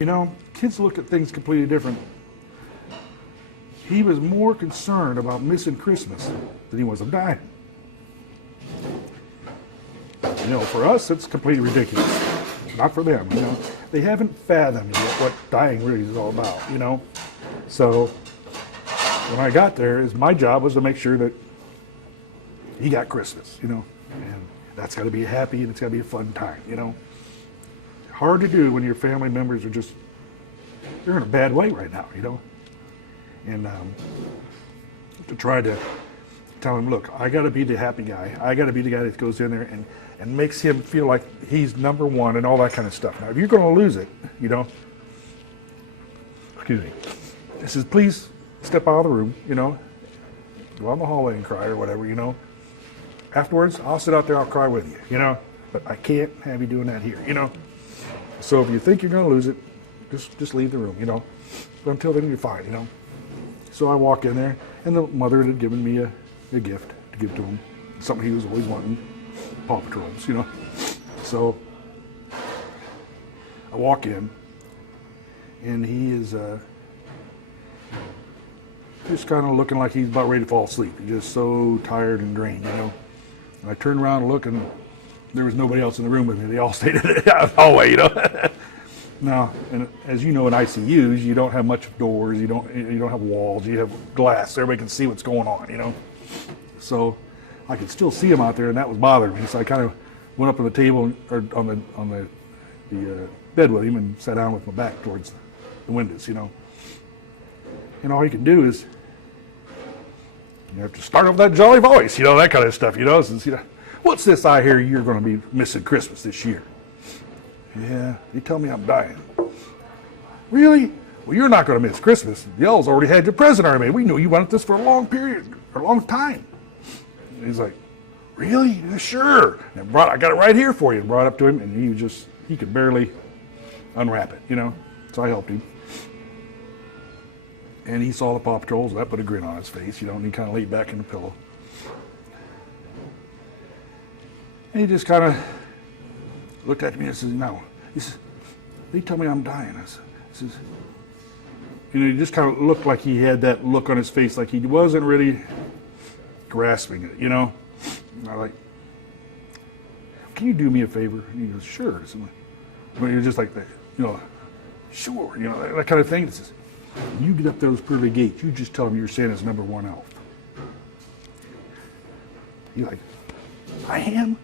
You know, kids look at things completely different. He was more concerned about missing Christmas than he was of dying. You know, for us, it's completely ridiculous. Not for them, you know. They haven't fathomed yet what dying really is all about, you know. So when I got there, my job was to make sure that he got Christmas, you know. And that's got to be happy and it's got to be a fun time, you know. Hard to do when your family members are just, they're in a bad way right now, you know. And to try to tell him, look, I got to be the happy guy. I got to be the guy that goes in there and makes him feel like he's number one and all that kind of stuff. Now, if you're going to lose it, you know, excuse me, he says, please step out of the room, you know, go out in the hallway and cry or whatever, you know. Afterwards, I'll sit out there, I'll cry with you, you know, but I can't have you doing that here, you know. So if you think you're going to lose it, just leave the room, you know. But until then, you're fine, you know. So I walk in there, and the mother had given me a gift to give to him, something he was always wanting, Paw Patrols, you know. So I walk in, and he is just kind of looking like he's about ready to fall asleep. He's just so tired and drained, you know. And I turned around and looked, and there was nobody else in the room with me. They all stayed in the hallway, you know. Now, and as you know, in ICUs, you don't have much doors. You don't have walls. You have glass. So everybody can see what's going on, you know. So I could still see him out there, and that was bothering me. So I kind of went up on the table or on the bed with him and sat down with my back towards the windows, you know. And all you can do is you have to start off that jolly voice, you know, that kind of stuff, you know. Since, you know, what's this I hear you're going to be missing Christmas this year? Yeah, you tell me I'm dying. Really? Well, you're not going to miss Christmas. Y'all's already had your present already. We knew you wanted this for a long period, or a long time. And he's like, really? Yeah, sure. And I got it right here for you. And brought it up to him, and he could barely unwrap it, you know. So I helped him. And he saw the Paw Patrols, and that put a grin on his face, you know, and he kind of laid back in the pillow. And he just kind of looked at me and says, no. He says, they tell me I'm dying. I says, you know, he just kind of looked like he had that look on his face, like he wasn't really grasping it, you know. And I'm like, can you do me a favor? And he goes, sure. But he was just like that, you know, sure, you know, that kind of thing. He says, you get up those pearly gates, you just tell them you're Santa's #1 elf. You're like, I am?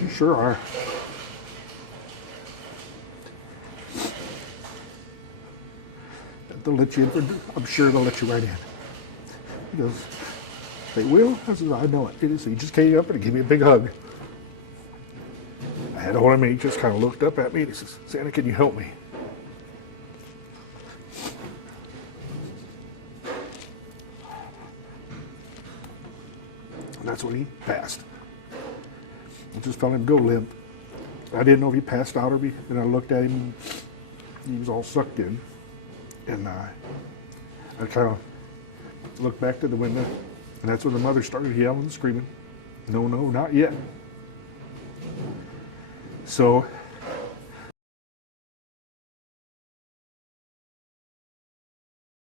You sure are. They'll let you in. I'm sure they'll let you right in. He goes, they will? I said, I know it. So he just came up and he gave me a big hug. I had a hold of him and he just kind of looked up at me and he says, Santa, can you help me? And that's when he passed. I just felt him go limp. I didn't know if he passed out or me. And I looked at him and he was all sucked in. And I kind of looked back to the window. And that's when the mother started yelling and screaming, no, no, not yet. So